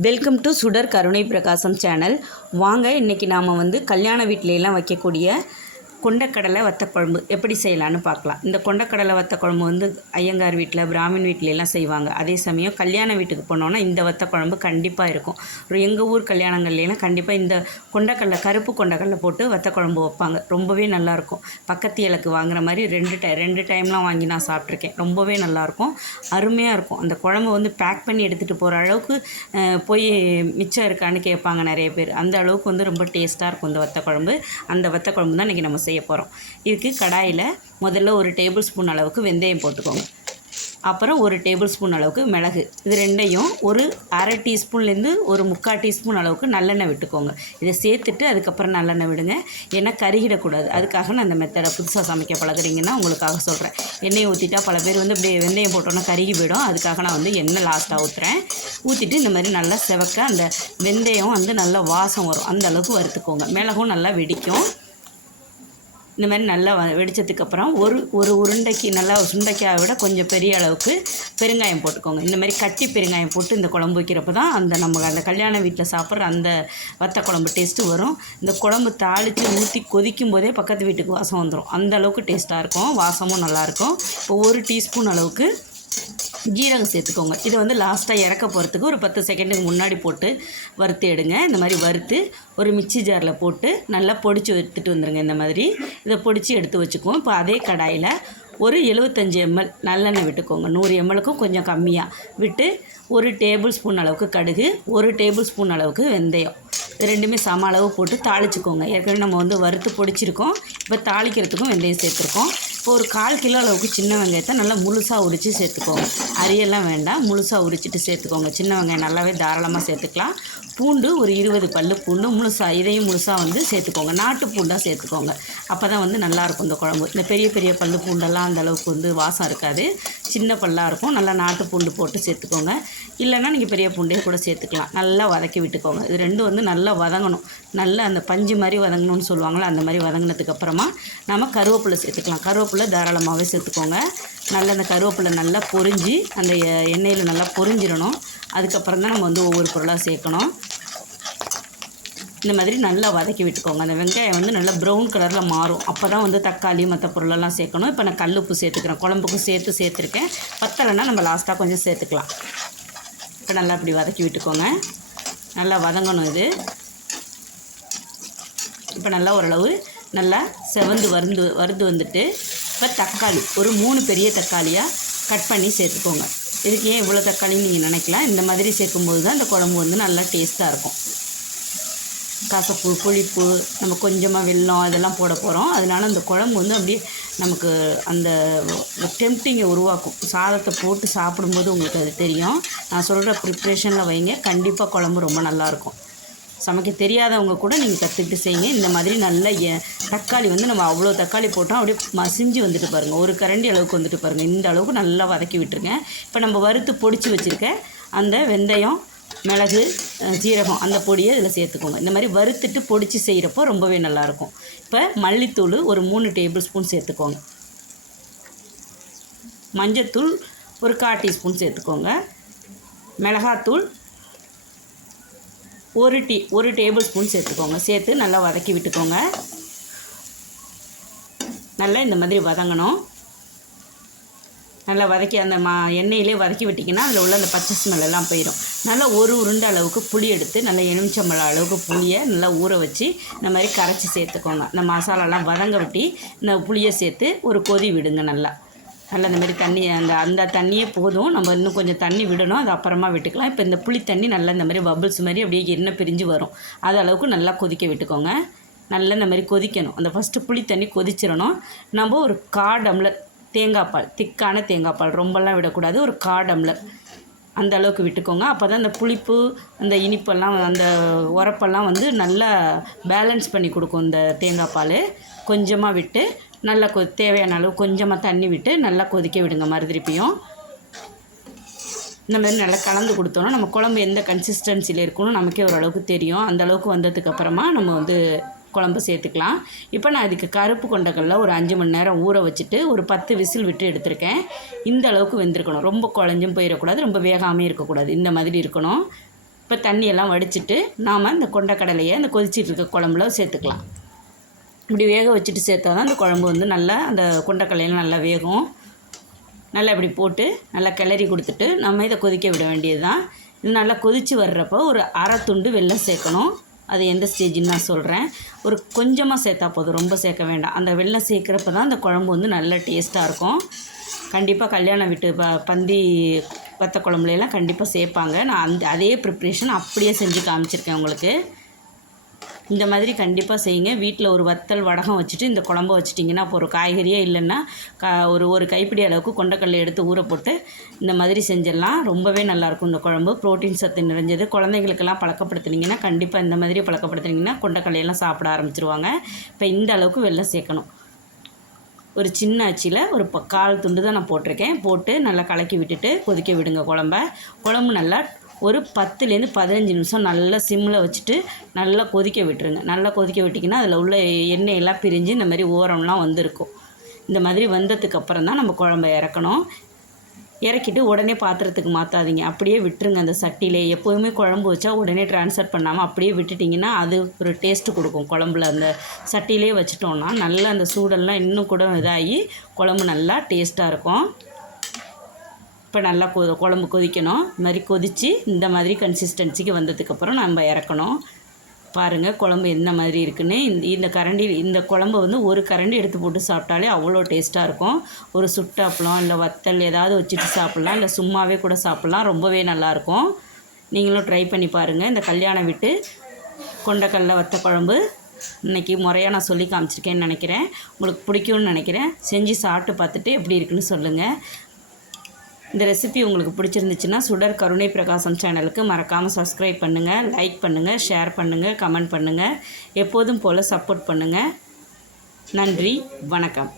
Welcome to சுடர் கருணை பிரகாசம் சேனல் வாங்க இன்றைக்கி நாம் வந்து கல்யாண வீட்டிலலாம் வைக்கக்கூடிய கொண்டக்கடலை வத்தக்குழம்பு எப்படி செய்யலான்னு பார்க்கலாம். இந்த கொண்டக்கடலை வத்தக்குழம்பு வந்து ஐயங்கார் வீட்டில் பிராமின் வீட்டில எல்லாம் செய்வாங்க. அதே சமயம் கல்யாண வீட்டுக்கு போனோன்னா இந்த வத்தக்குழம்பு கண்டிப்பாக இருக்கும். எங்கள் ஊர் கல்யாணங்கள்லாம் கண்டிப்பாக இந்த கொண்டக்கடலை கருப்பு கொண்டக்கடலை போட்டு வத்தக்குழம்பு வைப்பாங்க. ரொம்பவே நல்லாயிருக்கும் பக்கத்து இலக்கு வாங்குற மாதிரி ரெண்டு டை ரெண்டு டைம்லாம் வாங்கி நான் சாப்பிட்ருக்கேன் ரொம்பவே நல்லாயிருக்கும் அருமையாக இருக்கும். அந்த குழம்பு வந்து பேக் பண்ணி எடுத்துகிட்டு போகிற அளவுக்கு போய் மிச்சம் இருக்கான்னு கேட்பாங்க நிறைய பேர். அந்த அளவுக்கு வந்து ரொம்ப டேஸ்ட்டாக இருக்கும் இந்த வத்தக்குழம்பு. அந்த வத்தக்குழம்பு தான் இன்றைக்கி நம்ம செய்ய போகிறோம் இதுக்கு கடாயில் முதல்ல ஒரு டேபிள் ஸ்பூன் அளவுக்கு வெந்தயம் போட்டுக்கோங்க. அப்புறம் ஒரு டேபிள் ஸ்பூன் அளவுக்கு மிளகு. இது ரெண்டையும் ஒரு அரை டீஸ்பூன்லேருந்து ஒரு முக்கால் டீஸ்பூன் அளவுக்கு நல்லெண்ணெய் விட்டுக்கோங்க. இதை சேர்த்துட்டு அதுக்கப்புறம் நல்லெண்ணெய் விடுங்க. ஏன்னா கருகிடக்கூடாது. அதுக்காக நான் அந்த மெத்தடை புதுசாக சமைக்க பழகுறீங்கன்னா உங்களுக்காக சொல்கிறேன் எண்ணெயை ஊற்றிட்டா பல பேர் வந்து அப்படியே வெந்தயம் போட்டோன்னா கருகி போயிடும். அதுக்காக நான் வந்து எண்ணெய் லாஸ்ட்டாக ஊற்றுறேன் ஊற்றிட்டு இந்த மாதிரி நல்லா செவக்க அந்த வெந்தயம் வந்து நல்லா வாசம் வரும். அந்த அளவுக்கு வறுத்துக்கோங்க. மிளகும் நல்லா வெடிக்கும். இந்த மாதிரி நல்லா வ- அப்புறம் ஒரு ஒரு உருண்டைக்கு நல்லா சுண்டைக்காயை விட கொஞ்சம் பெரிய அளவுக்கு பெருங்காயம் போட்டுக்கோங்க. இந்த மாதிரி கட்டி பெருங்காயம் போட்டு இந்த குழம்பு வைக்கிறப்ப தான் அந்த நம்ம அந்த கல்யாண வீட்டில் சாப்பிட்ற அந்த வத்த குழம்பு டேஸ்ட்டு வரும். இந்த குழம்பு தாளித்து ஊற்றி கொதிக்கும் போதே பக்கத்து வீட்டுக்கு வாசம் வந்துடும் அந்த அளவுக்கு டேஸ்ட்டாக இருக்கும். வாசமும் நல்லாயிருக்கும் இப்போ ஒரு டீஸ்பூன் அளவுக்கு ஜீரகம் சேர்த்துக்கோங்க. இதை வந்து லாஸ்ட்டாக இறக்க போகிறதுக்கு ஒரு பத்து செகண்டுக்கு முன்னாடி போட்டு வறுத்து எடுங்க. இந்த மாதிரி வறுத்து ஒரு மிக்ஸி ஜாரில் போட்டு நல்லா பொடிச்சு எடுத்துகிட்டு வந்துடுங்க இந்த மாதிரி இதை பொடிச்சு எடுத்து வச்சுக்குவோம். இப்போ அதே கடாயில் ஒரு எழுபத்தஞ்சி எம்எல் நல்லெண்ணெய் விட்டுக்கோங்க. நூறு எம்எலுக்கும் கொஞ்சம் கம்மியாக விட்டு ஒரு டேபிள் ஸ்பூன் அளவுக்கு கடுகு ஒரு டேபிள் ஸ்பூன் அளவுக்கு வெந்தயம். இது ரெண்டுமே சம அளவு போட்டு தாளிச்சுக்கோங்க. ஏற்கனவே நம்ம வந்து வறுத்து பொடிச்சிருக்கோம். இப்போ தாளிக்கிறதுக்கும் வெந்தயம் சேர்த்துருக்கோம். இப்போ ஒரு கால் கிலோ அளவுக்கு சின்ன வெங்காயத்தை நல்லா முழுசாக உரித்து சேர்த்துக்கோங்க. அரியெல்லாம் வேண்டாம் முழுசாக உரிச்சிட்டு சேர்த்துக்கோங்க. சின்ன வெங்காயம் நல்லாவே தாராளமாக சேர்த்துக்கலாம். பூண்டு ஒரு இருபது பல்லு பூண்டு முழுசாக இதையும் முழுசாக வந்து சேர்த்துக்கோங்க. நாட்டு பூண்டாக சேர்த்துக்கோங்க. அப்போ தான் வந்து நல்லாயிருக்கும் இந்த குழம்பு. இந்த பெரிய பெரிய பல்லு பூண்டெல்லாம் அந்த அளவுக்கு வந்து வாசம் இருக்காது. சின்ன பல்லாக இருக்கும். நல்லா நாட்டு பூண்டு போட்டு சேர்த்துக்கோங்க. இல்லைன்னா நீங்கள் பெரிய பூண்டே கூட சேர்த்துக்கலாம். நல்லா வதக்கி விட்டுக்கோங்க. இது ரெண்டும் வந்து நல்லா வதங்கணும். நல்லா அந்த பஞ்சு மாதிரி வதங்கணும்னு சொல்லுவாங்களோ அந்த மாதிரி வதங்கினதுக்கப்புறமா நம்ம கருவேப்பிலை சேர்த்துக்கலாம். கருவேப்பிலை தாராளமாகவே சேர்த்துக்கோங்க. நல்லா அந்த கருவேப்பிலை நல்லா பொரிஞ்சு அந்த எண்ணெயில் நல்லா பொரிஞ்சிடணும் அதுக்கப்புறம் தான் நம்ம வந்து ஒவ்வொரு பொருளாக சேர்க்கணும். இந்த மாதிரி நல்லா வதக்கி விட்டுக்கோங்க. அந்த வெங்காயம் வந்து நல்லா ப்ரௌன் கலரில் மாறும். அப்போ தான் வந்து தக்காளி மற்ற பொருளெல்லாம் சேர்க்கணும். இப்போ நான் கல்லுப்பு சேர்த்துக்கிறேன். குழம்புக்கும் சேர்த்து சேர்த்துருக்கேன். பத்தலைன்னா நம்ம லாஸ்ட்டாக கொஞ்சம் சேர்த்துக்கலாம். இப்போ நல்லா இப்படி வதக்கி விட்டுக்கோங்க. நல்லா வதங்கணும் இது. இப்போ நல்லா ஓரளவு நல்லா செவந்து வருந்து வறுந்து வந்துட்டு இப்போ தக்காளி ஒரு மூணு பெரிய தக்காளியாக கட் பண்ணி சேர்த்துக்கோங்க. இதுக்கு ஏன் இவ்வளோ தக்காளின்னு நீங்கள் நினைக்கலாம்? இந்த மாதிரி சேர்க்கும்போது தான் இந்த குழம்பு வந்து நல்லா டேஸ்ட்டாக இருக்கும். கசப்பு புளிப்பு நம்ம கொஞ்சமாக வெல்லம் இதெல்லாம் போட போகிறோம் அதனால அந்த குழம்பு வந்து அப்படியே நமக்கு அந்த டெம்ப்டிங்கை உருவாக்கும். சாதத்தை போட்டு சாப்பிடும்போது உங்களுக்கு அது தெரியும். நான் சொல்கிற ப்ரிப்ரேஷனில் வைங்க. கண்டிப்பாக குழம்பு ரொம்ப நல்லாயிருக்கும் சமைக்க தெரியாதவங்க கூட நீங்கள் கற்றுக்கிட்டு செய்யுங்க. இந்த மாதிரி நல்ல தக்காளி வந்து நம்ம அவ்வளோ தக்காளி போட்டோம் அப்படியே மசிஞ்சு வந்துட்டு பாருங்கள் ஒரு கரண்டி அளவுக்கு வந்துட்டு பாருங்கள் இந்த அளவுக்கு நல்லா வதக்கி விட்டுருங்க. இப்போ நம்ம வறுத்து பொடிச்சு வச்சுருக்க அந்த வெந்தயம் மிளகு சீரகம் ஜீரகம் அந்த பொடியை இதில் சேர்த்துக்கோங்க. இந்த மாதிரி வறுத்துட்டு பொடிச்சு செய்கிறப்போ ரொம்பவே நல்லாயிருக்கும். இப்போ மல்லித்தூள் ஒரு மூணு டேபிள் ஸ்பூன் சேர்த்துக்கோங்க. மஞ்சத்தூள் ஒரு கால் டீஸ்பூன் சேர்த்துக்கோங்க. மிளகாத்தூள் ஒரு டீ ஒரு டேபிள் ஸ்பூன் சேர்த்துக்கோங்க. சேர்த்து நல்லா வதக்கி விட்டுக்கோங்க. நல்லா இந்த மாதிரி வதங்கணும். நல்லா வதக்கி அந்த மா எண்ணெயிலே வதக்கி விட்டிங்கன்னா அதில் உள்ள அந்த பச்சை ஸ்மெல் எல்லாம் போயிடும் நல்லா ஒரு உருண்டை அளவுக்கு புளி எடுத்து நல்லா எலுமிச்சம்பழம் அளவுக்கு புளியை நல்லா ஊற வச்சு இந்த மாதிரி கரைச்சி சேர்த்துக்கோங்க. இந்த மசாலாலாம் வதங்க விட்டி இந்த புளியை சேர்த்து ஒரு கொதி விடுங்க நல்லா. நல்லா இந்த மாதிரி தண்ணி அந்த அந்த தண்ணியே போதும். நம்ம இன்னும் கொஞ்சம் தண்ணி விடணும். அது அப்புறமா விட்டுக்கலாம். இப்போ இந்த புளி தண்ணி நல்லா இந்த மாதிரி பபுள்ஸ் மாதிரி அப்படியே எண்ணெய் பிரிஞ்சு வரும். அது அளவுக்கு நல்லா கொதிக்க விட்டுக்கோங்க. நல்லா இந்த மாதிரி கொதிக்கணும். அந்த ஃபஸ்ட்டு புளி தண்ணி கொதிச்சிடணும். நம்ம ஒரு கா டம்ளர் தேங்காய் பால் திக்கான தேங்காய் பால் ரொம்பலாம் விடக்கூடாது. ஒரு கா டம்ளர் அந்த அளவுக்கு விட்டுக்கோங்க. அப்போ தான் அந்த புளிப்பு அந்த இனிப்பெல்லாம் அந்த உரப்பெல்லாம் வந்து நல்லா பேலன்ஸ் பண்ணி கொடுக்கும் இந்த தேங்காய் பால். கொஞ்சமாக விட்டு நல்லா கொ தேவையான அளவு கொஞ்சமாக தண்ணி விட்டு நல்லா கொதிக்க விடுங்க மறுதிருப்பியும். இந்த மாதிரி நல்லா கலந்து கொடுத்தோன்னா நம்ம குழம்பு எந்த கன்சிஸ்டன்சியில் இருக்கணும் நமக்கே ஓரளவுக்கு தெரியும். அந்த அளவுக்கு நம்ம வந்து குழம்பு சேர்த்துக்கலாம். இப்போ நான் இதுக்கு கருப்பு கொண்டக்கல்ல ஒரு அஞ்சு மணி நேரம் ஊற வச்சுட்டு ஒரு பத்து விசில் விட்டு எடுத்திருக்கேன். இந்த அளவுக்கு வெந்திருக்கணும். ரொம்ப குழஞ்சும் போயிடக்கூடாது ரொம்ப வேகாமே இருக்கக்கூடாது. இந்த மாதிரி இருக்கணும். இப்போ தண்ணியெல்லாம் வடிச்சிட்டு நாம் இந்த கொண்டக்கடலையை அந்த கொதிச்சிட்டு இருக்க குழம்புல சேர்த்துக்கலாம். இப்படி வேக வச்சுட்டு சேர்த்தா தான் அந்த குழம்பு வந்து நல்லா அந்த கொண்டக்கடலையில் நல்லா வேகும். நல்லா இப்படி போட்டு நல்லா கிளறி கொடுத்துட்டு நம்ம இதை கொதிக்க விட வேண்டியது தான் இது நல்லா கொதித்து வர்றப்போ ஒரு அரை துண்டு வெள்ளம் சேர்க்கணும். அது எந்த ஸ்டேஜின்னு நான் சொல்கிறேன் ஒரு கொஞ்சமாக சேர்த்தா போதும். ரொம்ப சேர்க்க வேண்டாம். அந்த வெள்ளம் சேர்க்குறப்ப தான் அந்த குழம்பு வந்து நல்ல டேஸ்ட்டாக இருக்கும். கண்டிப்பாக கல்யாணம் வீட்டு ப பந்தி வத்த குழம்புலாம் கண்டிப்பாக சேர்ப்பாங்க. நான் அந்த அதே ப்ரிப்ரேஷன் அப்படியே செஞ்சு காமிச்சிருக்கேன் உங்களுக்கு. இந்த மாதிரி கண்டிப்பாக செய்யுங்க. வீட்டில் ஒரு வத்தல் வடகம் வச்சுட்டு இந்த குழம்ப வச்சிட்டிங்கன்னா இப்போ ஒரு காய்கறியே இல்லைன்னா கா ஒரு ஒரு கைப்பிடி அளவுக்கு கொண்டக்கடலை எடுத்து ஊற போட்டு இந்த மாதிரி செஞ்சிடலாம். ரொம்பவே நல்லாயிருக்கும் இந்த குழம்பு. ப்ரோட்டீன் சத்து நிறைஞ்சது. குழந்தைங்களுக்கெல்லாம் பழக்கப்படுத்துனீங்கன்னா கண்டிப்பாக இந்த மாதிரி பழக்கப்படுத்துனீங்கன்னா கொண்டக்கடலையெல்லாம் சாப்பிட ஆரம்பிச்சிருவாங்க. இப்போ இந்த அளவுக்கு வெள்ளம் சேர்க்கணும். ஒரு சின்ன அச்சியில் ஒரு கால் துண்டு தான் நான் போட்டிருக்கேன். போட்டு நல்லா கலக்கி விட்டுட்டு கொதிக்க விடுங்க குழம்ப. குழம்பு நல்லா ஒரு பத்துலேருந்து பதினஞ்சு நிமிஷம் நல்லா சிம்மில் வச்சுட்டு நல்லா கொதிக்க விட்டுருங்க. நல்லா கொதிக்க விட்டிங்கன்னா அதில் உள்ள எண்ணெய் எல்லாம் பிரிஞ்சு இந்த மாதிரி ஓரம்லாம் வந்திருக்கும். இந்த மாதிரி வந்ததுக்கப்புறம் தான் நம்ம குழம்ப இறக்கணும். இறக்கிட்டு உடனே பாத்திரத்துக்கு மாற்றாதீங்க அப்படியே விட்டுருங்க அந்த சட்டியிலே. எப்போதுமே குழம்பு வச்சா உடனே ட்ரான்ஸ்ஃபர் பண்ணாமல் அப்படியே விட்டுட்டிங்கன்னா அது ஒரு டேஸ்ட்டு கொடுக்கும். குழம்புல அந்த சட்டியிலே வச்சுட்டோன்னா நல்லா அந்த சூடெல்லாம் இன்னும் கூட இதாகி குழம்பு நல்லா டேஸ்ட்டாக இருக்கும். இப்போ நல்லா கொ குழம்பு கொதிக்கணும். இது மாதிரி கொதித்து இந்த மாதிரி கன்சிஸ்டன்சிக்கு வந்ததுக்கப்புறம் நம்ம இறக்கணும். பாருங்கள் குழம்பு எந்த மாதிரி இருக்குன்னு. இந்த இந்த கரண்டி இந்த குழம்பு வந்து ஒரு கரண்டி எடுத்து போட்டு சாப்பிட்டாலே அவ்வளோ டேஸ்ட்டாக இருக்கும். ஒரு சுட்டாப்பளம் இல்லை வத்தல் ஏதாவது வச்சுட்டு சாப்பிட்லாம் இல்லை சும்மாவே கூட சாப்பிட்லாம். ரொம்பவே நல்லாயிருக்கும் நீங்களும் ட்ரை பண்ணி பாருங்கள் இந்த கல்யாணம் விட்டு கொண்டக்கடல வத்த குழம்பு இன்றைக்கி முறையாக நான் சொல்லி காமிச்சிருக்கேன்னு நினைக்கிறேன். உங்களுக்கு பிடிக்கும்னு நினைக்கிறேன். செஞ்சு சாப்பிட்டு பார்த்துட்டு எப்படி இருக்குன்னு சொல்லுங்கள் இந்த ரெசிபி உங்களுக்கு பிடிச்சிருந்துச்சுன்னா சுடர் கருணை பிரகாசம் சேனலுக்கு மறக்காமல் சப்ஸ்கிரைப் பண்ணுங்கள் லைக் பண்ணுங்கள் ஷேர் பண்ணுங்கள் கமெண்ட் பண்ணுங்கள் எப்போதும் போல் சப்போர்ட் பண்ணுங்கள் நன்றி வணக்கம்.